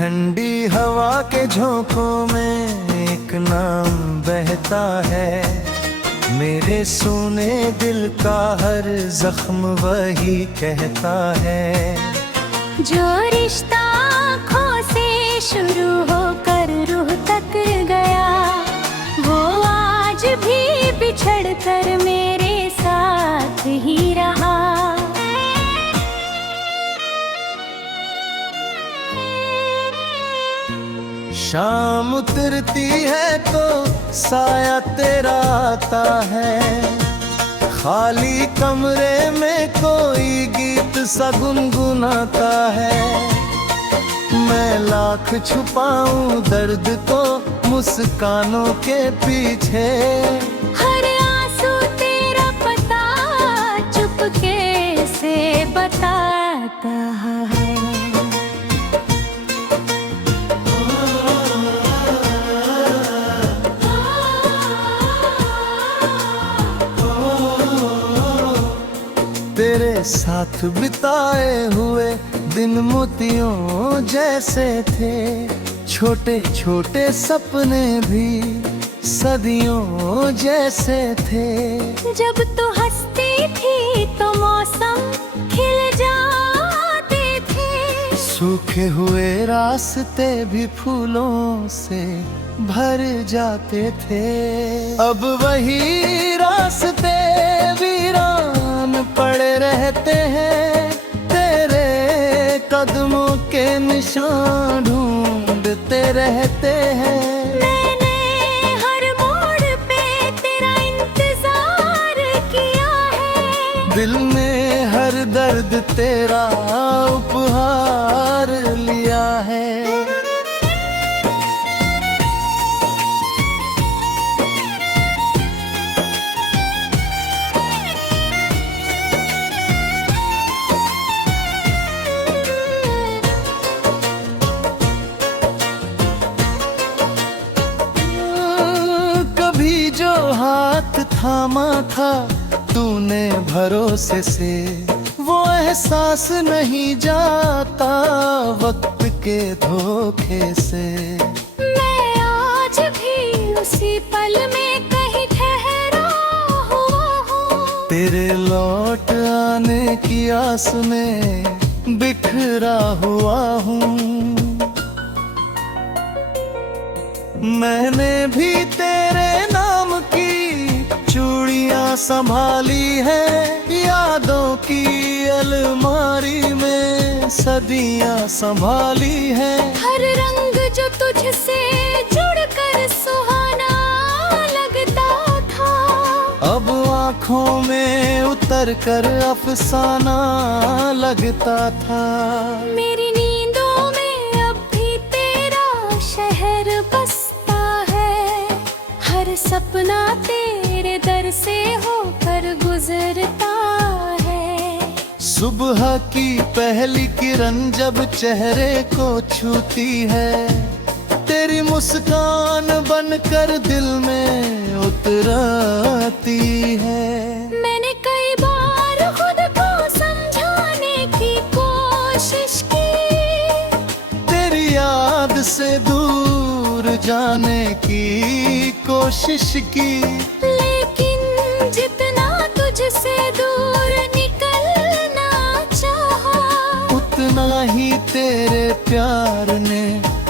ठंडी हवा के झोंकों में एक नाम बहता है, मेरे सूने दिल का हर जख्म वही कहता है। जो रिश्ता आँखों से शुरू होकर रूह तक गया, वो आज भी बिछड़ कर मेरे साथ ही रहा। शाम उतरती है तो साया तेरा आता है, खाली कमरे में कोई गीत सा गुनगुनाता है। मैं लाख छुपाऊं दर्द को मुस्कानों के पीछे, हर आंसू तेरा पता चुपके से बताता है। तेरे साथ बिताए हुए दिन मोतियों जैसे थे, छोटे छोटे सपने भी सदियों जैसे थे। जब तू हंसती थी तो मौसम खिल जाते थे, सूखे हुए रास्ते भी फूलों से भर जाते थे। अब वही रास्ते वीरान पड़े रहते हैं, तेरे कदमों के निशान ढूंढते रहते हैं। मैंने हर मोड़ पे तेरा इंतजार किया है, दिल में हर दर्द तेरा उपहार लिया है। जो हाथ थामा था तूने भरोसे से, वो एहसास नहीं जाता वक्त के धोखे से। मैं आज भी उसी पल में कहीं ठहरा हुआ हूँ, तेरे लौट आने की आस में बिखरा हुआ हूँ। मैंने भी तेरे नाम की चूड़ियां संभाली है, यादों की अलमारी में सदियां संभाली है। हर रंग जो तुझसे जुड़कर सुहाना लगता था, अब आँखों में उतर कर अफसाना लगता था। मेरी नींदों में अब भी तेरा शहर बसता है, हर सपना तेरे दर से होकर गुजरता है। सुबह की पहली किरण जब चेहरे को छूती है, तेरी मुस्कान बनकर दिल में उतरती है। मैंने कई बार खुद को समझाने की कोशिश की, तेरी याद से दूर जाने की कोशिश की, लेकिन जितना तुझसे दूर निकलना चाहा, उतना ही तेरे प्यार ने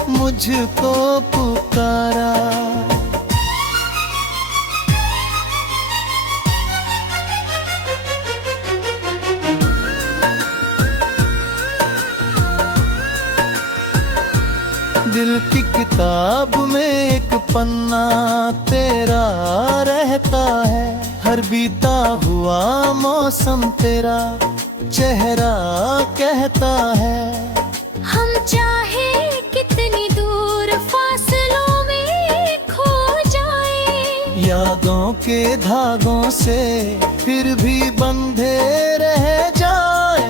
मुझको पुकारा। दिल की किताब में एक पन्ना तेरा रहता है, हर बीता हुआ मौसम तेरा चेहरा कहता है। हम चाहे कितनी दूर फासलों में खो जाए, यादों के धागों से फिर भी बंधे रह जाए।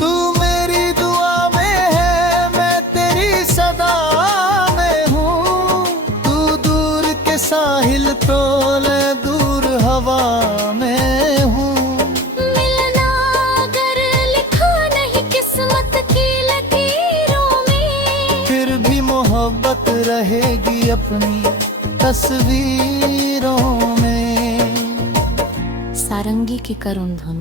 तू मेरी दुआ में है, मैं तेरी सदा में हूँ। तू दूर के साहिल तो मैं दूर हवा में हूँ। मिलना अगर लिखा नहीं किस्मत अपनी तस्वीरों में। सारंगी की करुण धुन,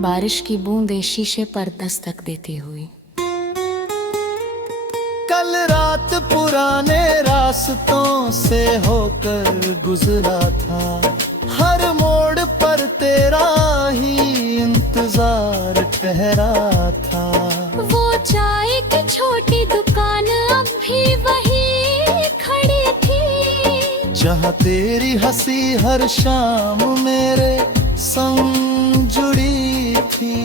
बारिश की बूंदें शीशे पर दस्तक देती हुई। कल रात पुराने रास्तों से होकर गुजरा था, हर मोड़ पर तेरा ही इंतजार ठहरा था। वो चाय की छोटी दुकान अब भी वही खड़ी थी, जहाँ तेरी हंसी हर शाम मेरे संग जुड़ी थी।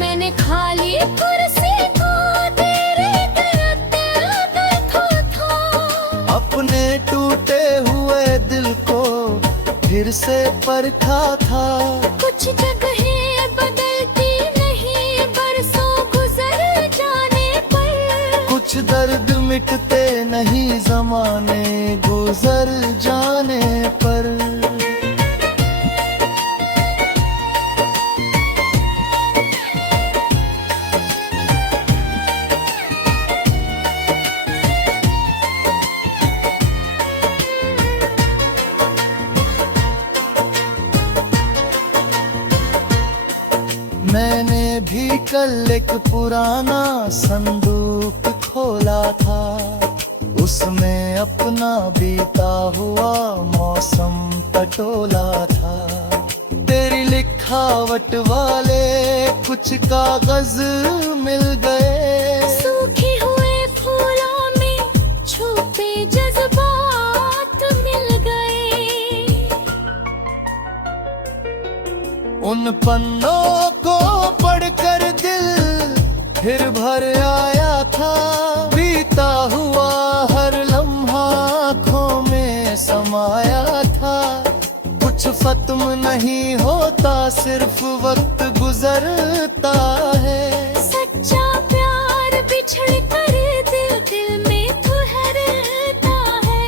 मैंने खाली कुर्सी को तेरे था, अपने टूटे हुए दिल को फिर से परखा था। कुछ जगहें बदलती नहीं बरसों गुजर जाने पर, कुछ दर्द मिटते नहीं जमाने गुजर जाने पर। मैंने भी कल एक पुराना संदूक खोला था, उसमें अपना बीता हुआ मौसम टटोला था। तेरी लिखावट वाले कुछ कागज मिल गए, सूखे हुए फूलों में छुपे जज्बात मिल गए। उन पन्नों को पढ़कर दिल फिर भर आया था, बीता हुआ हर लम्हा आँखों में समाया था। कुछ खत्म नहीं होता, सिर्फ वक्त गुजरता है। सच्चा प्यार बिछड़ कर दिल दिल में ठहरता है।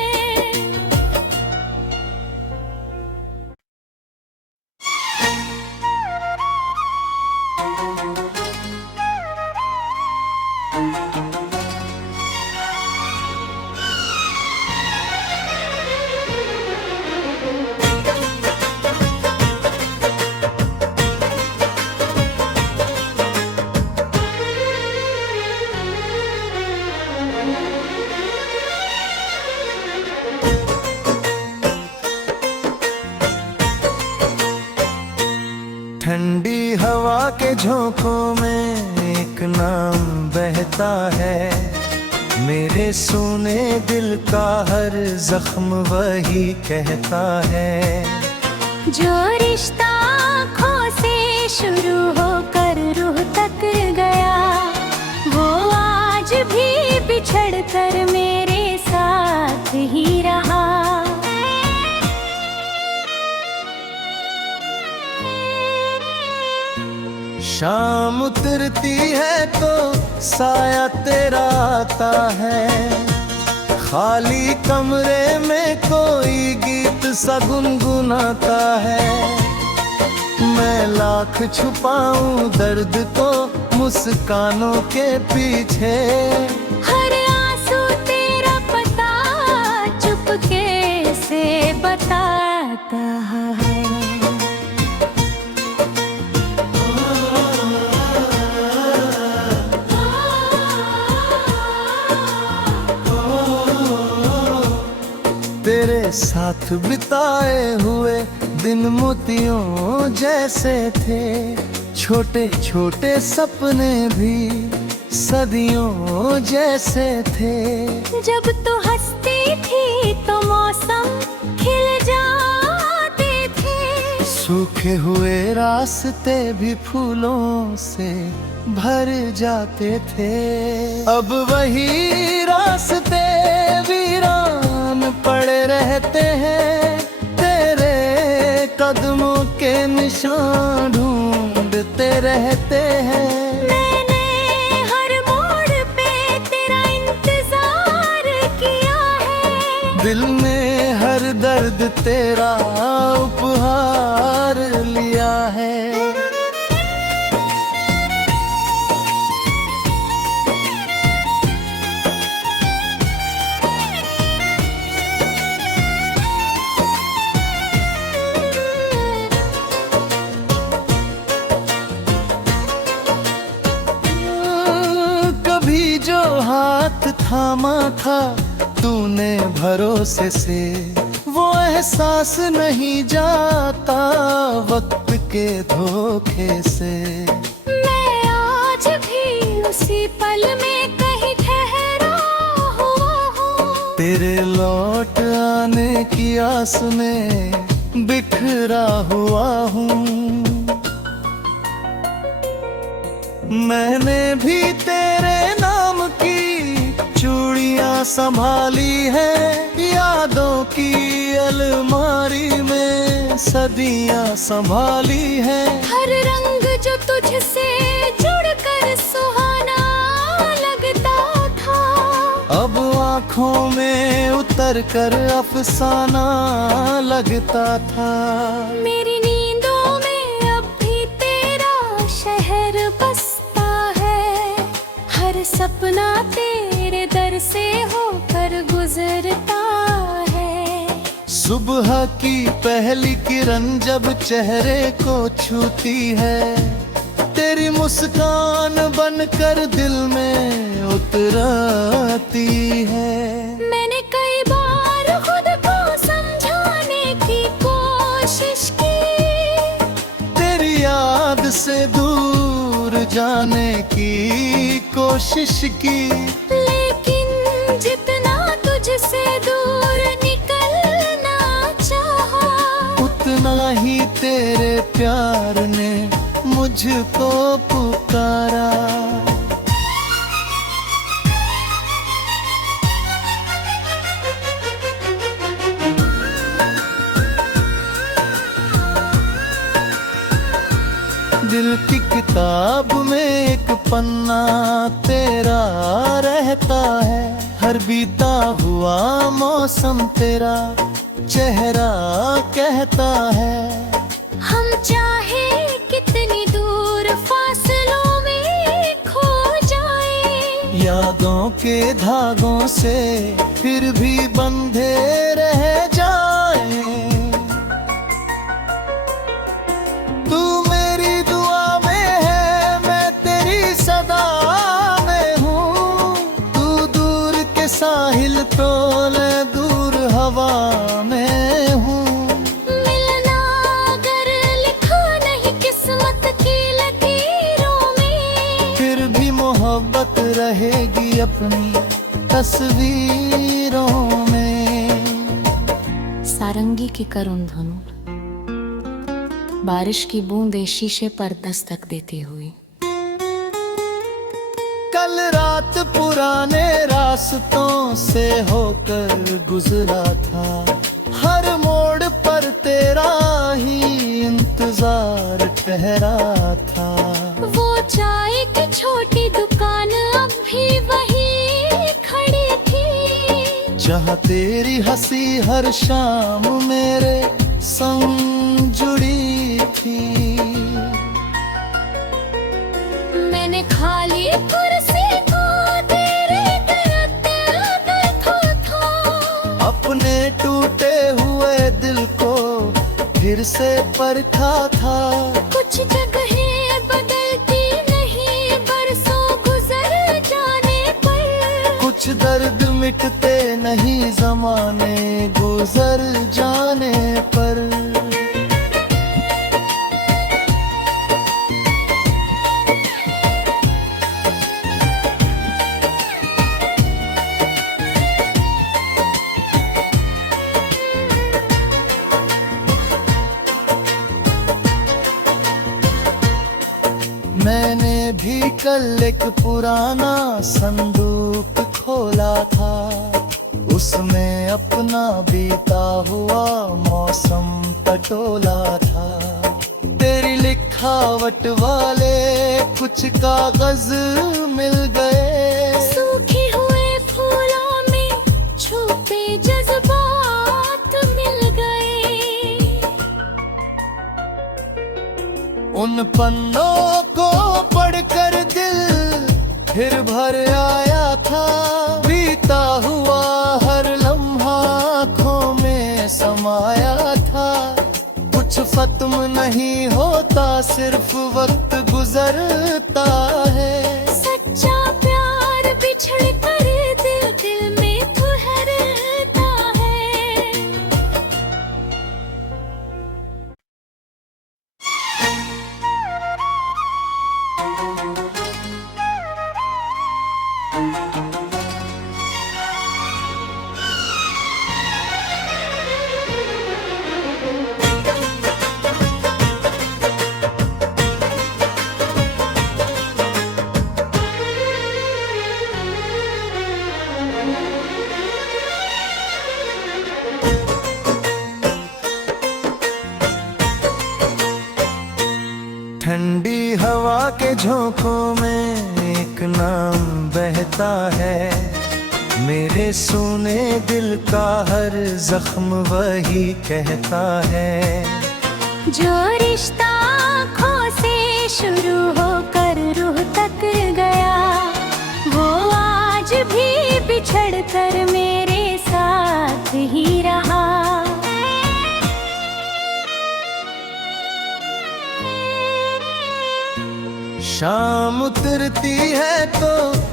ठंडी हवा के झोंकों में एक नाम बहता है, मेरे सूने दिल का हर जख्म वही कहता है। जो रिश्ता आँखों से शुरू होकर रूह तक गया, वो आज भी बिछड़ कर मेरे साथ ही रहा। शाम उतरती है तो साया तेरा आता है, खाली कमरे में कोई गीत सा गुनगुनाता है। मैं लाख छुपाऊं दर्द को मुस्कानों के पीछे, हर आंसू तेरा पता चुपके से बताता है। तेरे साथ बिताए हुए दिन मोतियों जैसे थे, छोटे छोटे सपने भी सदियों जैसे थे। जब तू हंसती थी तो मौसम खिल जाते थे, सूखे हुए रास्ते भी फूलों से भर जाते थे। अब वही रास्ते वीरान पड़े रहते हैं, तेरे कदमों के निशान ढूंढते रहते हैं। मैंने हर मोड़ पे तेरा इंतजार किया है, दिल में हर दर्द तेरा उपहार लिया है। थामा था तूने भरोसे से, वो एहसास नहीं जाता वक्त के धोखे से। मैं आज भी उसी पल में कहीं ठहरा हुआ हूँ, तेरे लौट आने की आस में बिखरा हुआ हूँ। मैंने भी तेरे नाम की चूड़ियां संभाली है, यादों की अलमारी में सदियां संभाली है। हर रंग जो तुझसे जुड़कर सुहाना लगता था, अब आँखों में उतर कर अफसाना लगता था। मेरी नींदों में अब भी तेरा शहर बसता है, हर सपना तेरे दर से होकर गुजरता है। सुबह की पहली किरण जब चेहरे को छूती है, तेरी मुस्कान बनकर दिल में उतरती है। मैंने कई बार खुद को समझाने की कोशिश की, तेरी याद से दूर जाने की कोशिश की, लेकिन जितना तुझसे दूर निकलना चाहा, उतना ही तेरे प्यार ने मुझको पुकारा। दिल की किताब में एक पन्ना तेरा रहता है, हर बीता हुआ मौसम तेरा चेहरा कहता है। हम चाहे कितनी दूर फासलों में खो जाए, यादों के धागों से फिर भी बंधे रह जाए। तू मेरी दुआ में है, मैं तेरी सदा में हूँ। तू दूर के साहिल तो मैं दूर हवा में हूँ। मिलना अगर लिखा नहीं किस्मत की लकीरों में, फिर भी मोहब्बत रहेगी अपनी तस्वीरों में। सारंगी की करुण धनु, बारिश की बूंदें शीशे पर दस्तक देती हुई। कल रात पुराने रास्तों से होकर गुजरा था, हर मोड़ पर तेरा ही इंतजार ठहरा था। वो चाय की छोटी दुकान अब भी वही खड़ी थी, जहाँ तेरी हंसी हर शाम मेरे संग जुड़ी थी। मैंने खाली कुर्सी को तेरे देखा था, अपने टूटे हुए दिल को फिर से परखा था। कुछ जगहें बदलती नहीं बरसों गुजर जाने पर, कुछ दर्द मिटते नहीं जमाने गुजर जाने पर। मैंने भी कल एक पुराना संदूक खोला था, उसमें अपना बीता हुआ मौसम टटोला था। तेरी लिखावट वाले कुछ कागज मिल गए, सूखे हुए फूलों में छुपे जज्बात मिल गए। उन पन्नों को पढ़कर दिल फिर भर आया था, बीता हुआ हर लम्हा आँखों में समाया था। कुछ खत्म नहीं होता, सिर्फ वक्त गुजरता है। सच्चा प्यार बिछड़ कर दिल ठंडी हवा के झोंकों में एक नाम बहता है, मेरे सूने दिल का हर जख्म वही कहता है। जो रिश्ता आँखों से शुरू होकर रूह तक गया, वो आज भी बिछड़ कर मेरे साथ ही रहा। शाम उतरती है तो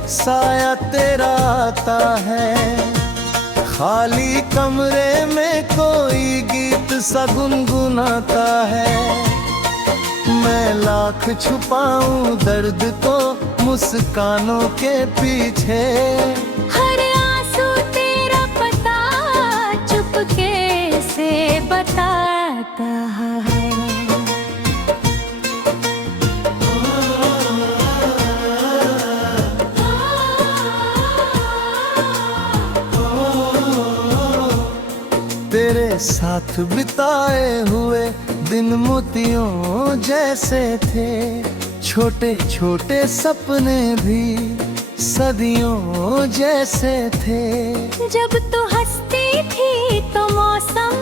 साया तेरा आता है, खाली कमरे में कोई गीत सा गुनगुनाता है। मैं लाख छुपाऊं दर्द को मुस्कानों के पीछे, हर आंसू तेरा पता चुपके से बताता है। तेरे साथ बिताए हुए दिन मोतियों जैसे थे, छोटे छोटे सपने भी सदियों जैसे थे। जब तू हंसती थी तो मौसम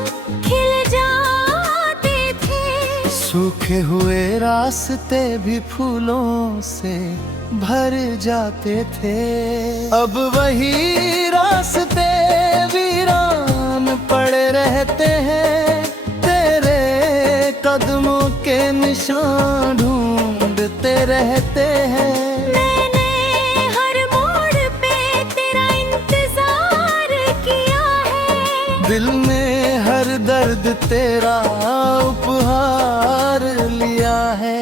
खिल जाते थे, सूखे हुए रास्ते भी फूलों से भर जाते थे। अब वही रास्ते वीरान पड़े रहते हैं, तेरे कदमों के निशान ढूंढते रहते हैं। मैंने हर मोड़ पे तेरा इंतजार किया है, दिल में हर दर्द तेरा उपहार लिया है।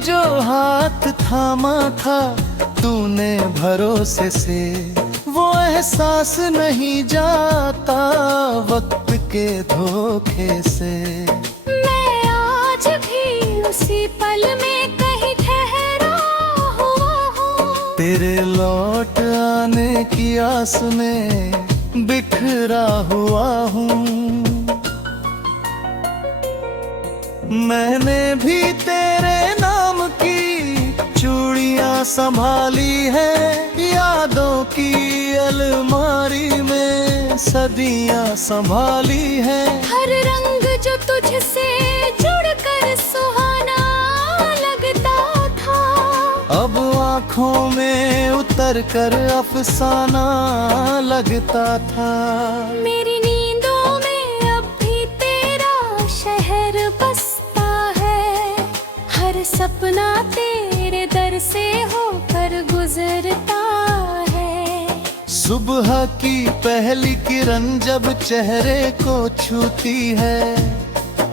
जो हाथ थामा था तूने भरोसे से, वो एहसास नहीं जाता वक्त के धोखे से। मैं आज भी उसी पल में कहीं ठहरा हुआ हूँ, तेरे लौट आने की आस में बिखरा हुआ हूँ। मैंने भी तेरे नाम की चूड़ियां संभाली है, यादों की अलमारी में सदियां संभाली है। हर रंग जो तुझसे जुड़कर सुहाना लगता था, अब आँखों में उतर कर अफसाना लगता था। मेरी नींदों में अब भी तेरा शहर बसता है, हर सपना तेरे दर से होकर गुजरता है। सुबह की पहली किरण जब चेहरे को छूती है,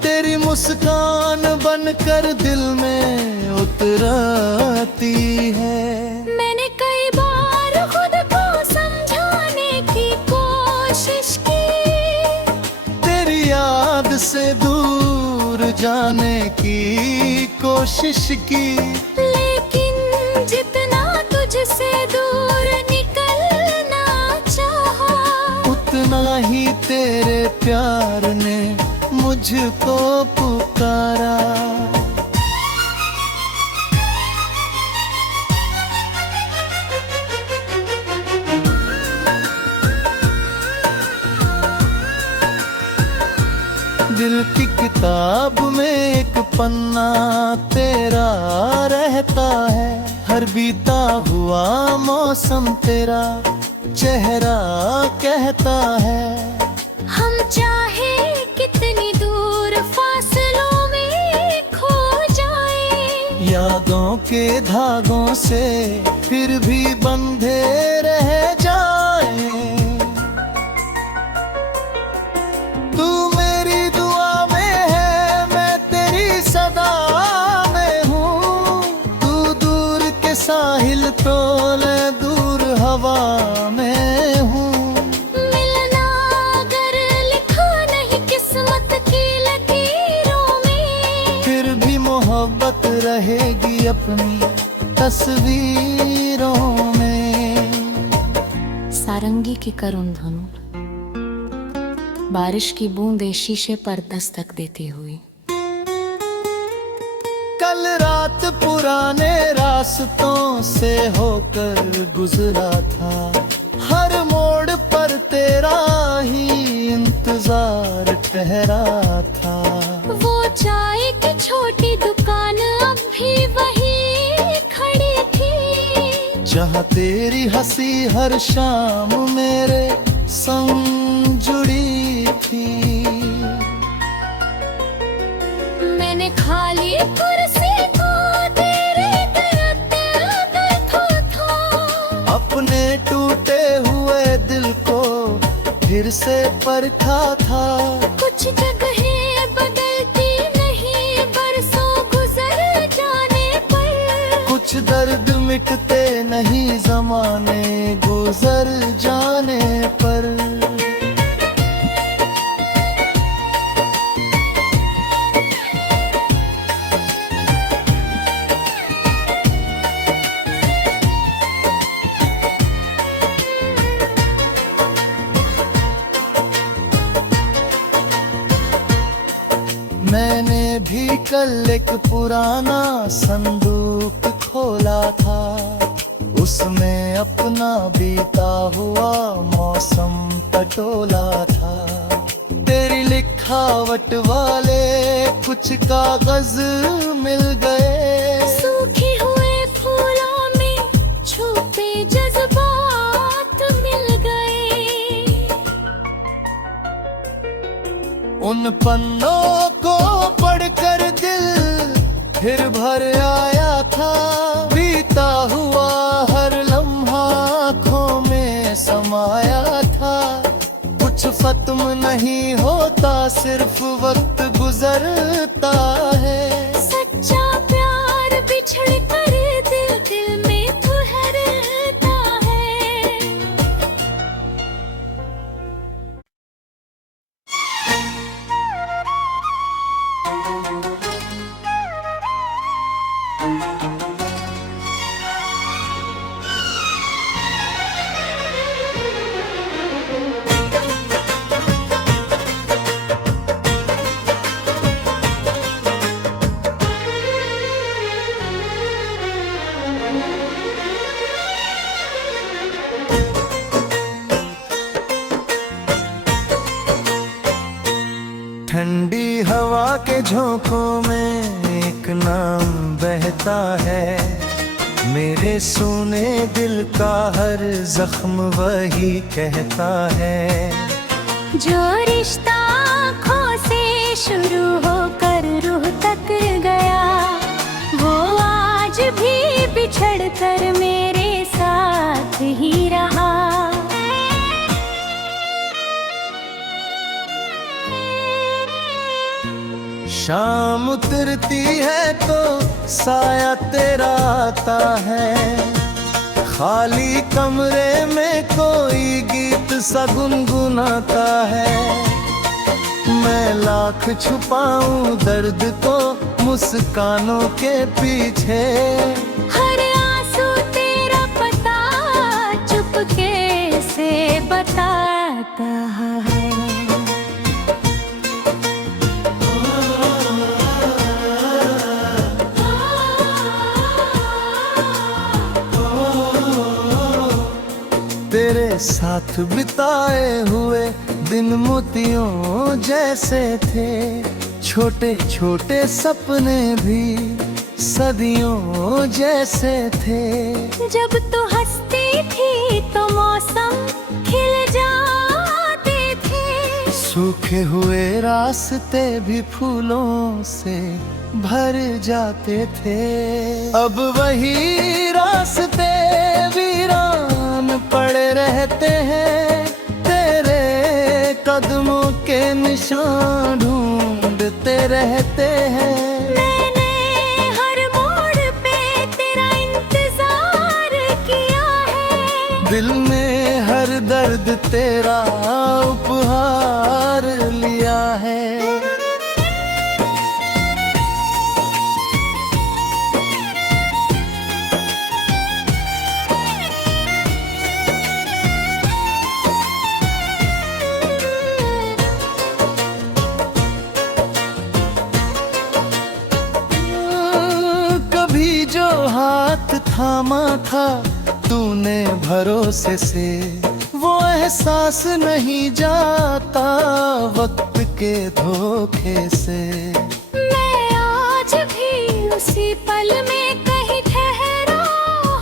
तेरी मुस्कान बनकर दिल में उतरती है। मैंने कई बार खुद को समझाने की कोशिश की, तेरी याद से दूर जाने की कोशिश की, लेकिन जितना तुझसे दूर निकलना चाहा, उतना ही तेरे प्यार ने मुझको पुकारा। दिल की किताब में एक पन्ना तेरा रहता है, हर बीता हुआ मौसम तेरा चेहरा कहता है। हम चाहे कितनी दूर फासलों में खो जाए, यादों के धागों से फिर भी बंधे रह जाए। तू मेरी दुआ में है, मैं तेरी सदा में हूँ। तू दूर के साहिल तो मैं दूर हवा में हूँ। मिलना अगर लिखा नहीं किस्मत अपनी तस्वीरों में। सारंगी की करुण धुन, बारिश की बूंदें शीशे पर दस्तक देती हुई। कल रात पुराने रास्तों से होकर गुजरा था, हर मोड़ पर तेरा ही इंतजार ठहरा था। वो चाय की छोटी दुकान अब भी वही खड़ी थी, जहाँ तेरी हंसी हर शाम मेरे संग जुड़ी थी। मैंने खाली कुर्सी को तेरे था, अपने टूटे हुए दिल को फिर से परखा था। कुछ जगहें बदलती नहीं बरसों गुजर जाने पर, कुछ दर्द मिटते नहीं जमाने गुजर जाने पर। मैंने भी कल एक पुराना संदूक खोला था, उसमें अपना बीता हुआ मौसम टटोला था। तेरी लिखावट वाले कुछ कागज मिल गए, सूखे हुए फूलों में छुपे जज्बात मिल गए। उन पन्नों को पढ़कर दिल फिर भर आया था, बीता हुआ हर लम्हा आँखों में समाया था। कुछ खत्म नहीं होता, सिर्फ वक्त गुजरता है। सच्चा प्यार बिछड़ कर दिल दिल में ठहरता है। ठंडी हवा के झोंकों में एक नाम बहता है, मेरे सूने दिल का हर जख्म वही कहता है। जो रिश्ता आँखों से शुरू होकर रूह तक गया, वो आज भी बिछड़ कर मेरे साथ ही रहा। शाम उतरती है तो साया तेरा आता है, खाली कमरे में कोई गीत सा गुनगुनाता है। मैं लाख छुपाऊं दर्द को मुस्कानों के पीछे, हर आंसू तेरा पता चुपके से बताता है। तेरे साथ बिताए हुए दिन मोतियों जैसे थे, छोटे छोटे सपने भी सदियों जैसे थे। जब तू हंसती थी तो मौसम खिल जाते थे, सूखे हुए रास्ते भी फूलों से भर जाते थे। अब वही रास्ते वीरान पड़े रहते हैं, तेरे कदमों के निशान ढूंढते रहते हैं। मैंने हर मोड़ पे तेरा इंतजार किया है, दिल में हर दर्द तेरा उपहार लिया है। थामा था तूने भरोसे से, वो एहसास नहीं जाता वक्त के धोखे से। मैं आज भी उसी पल में कहीं ठहरा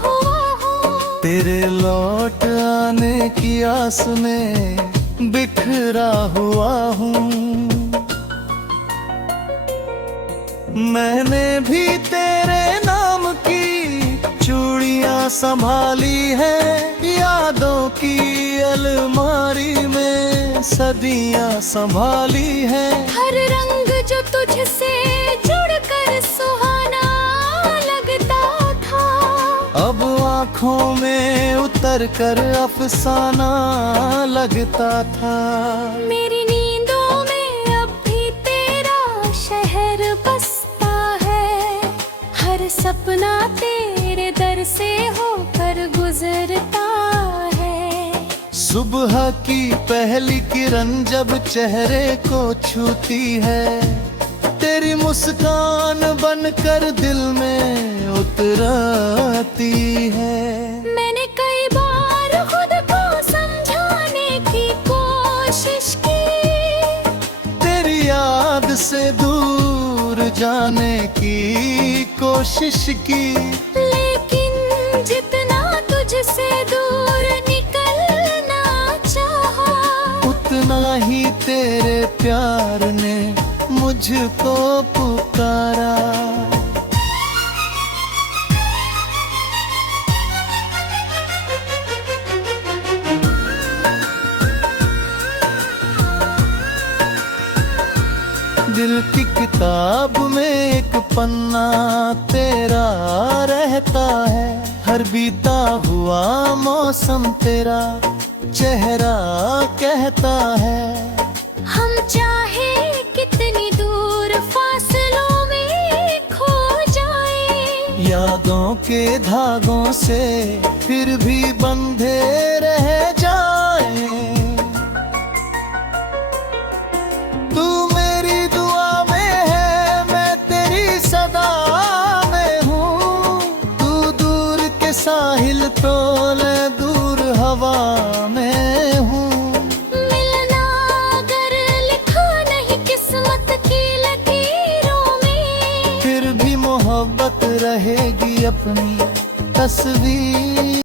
हुआ हूँ, तेरे लौट आने की आस में बिखरा हुआ हूँ। मैंने भी तेरे नाम की चूड़ियां संभाली है, यादों की अलमारी में सदियां संभाली है। हर रंग जो तुझसे जुड़कर सुहाना लगता था, अब आँखों में उतर कर अफसाना लगता था। मेरी नींदों में अब भी तेरा शहर बसता है, हर सपना तेरे दर से होकर गुजरता है। सुबह की पहली किरण जब चेहरे को छूती है, तेरी मुस्कान बनकर दिल में उतरती है। मैंने कई बार खुद को समझाने की कोशिश की, तेरी याद से दूर जाने की कोशिश की, लेकिन जितना तुझसे दूर निकलना चाहा, उतना ही तेरे प्यार ने मुझको पुकारा। दिल की किताब में एक पन्ना तेरा रहता है, हर बीता हुआ मौसम तेरा चेहरा कहता है। हम चाहे कितनी दूर फासलों में खो जाए, यादों के धागों से फिर भी बंधे रह जाए। तू मेरी दुआ में है, मैं तेरी सदा में हूँ। तू दूर के साहिल तो मैं दूर हवा में हूँ। मिलना अगर लिखा नहीं किस्मत की लकीरों में, फिर भी मोहब्बत रहेगी अपनी तस्वीर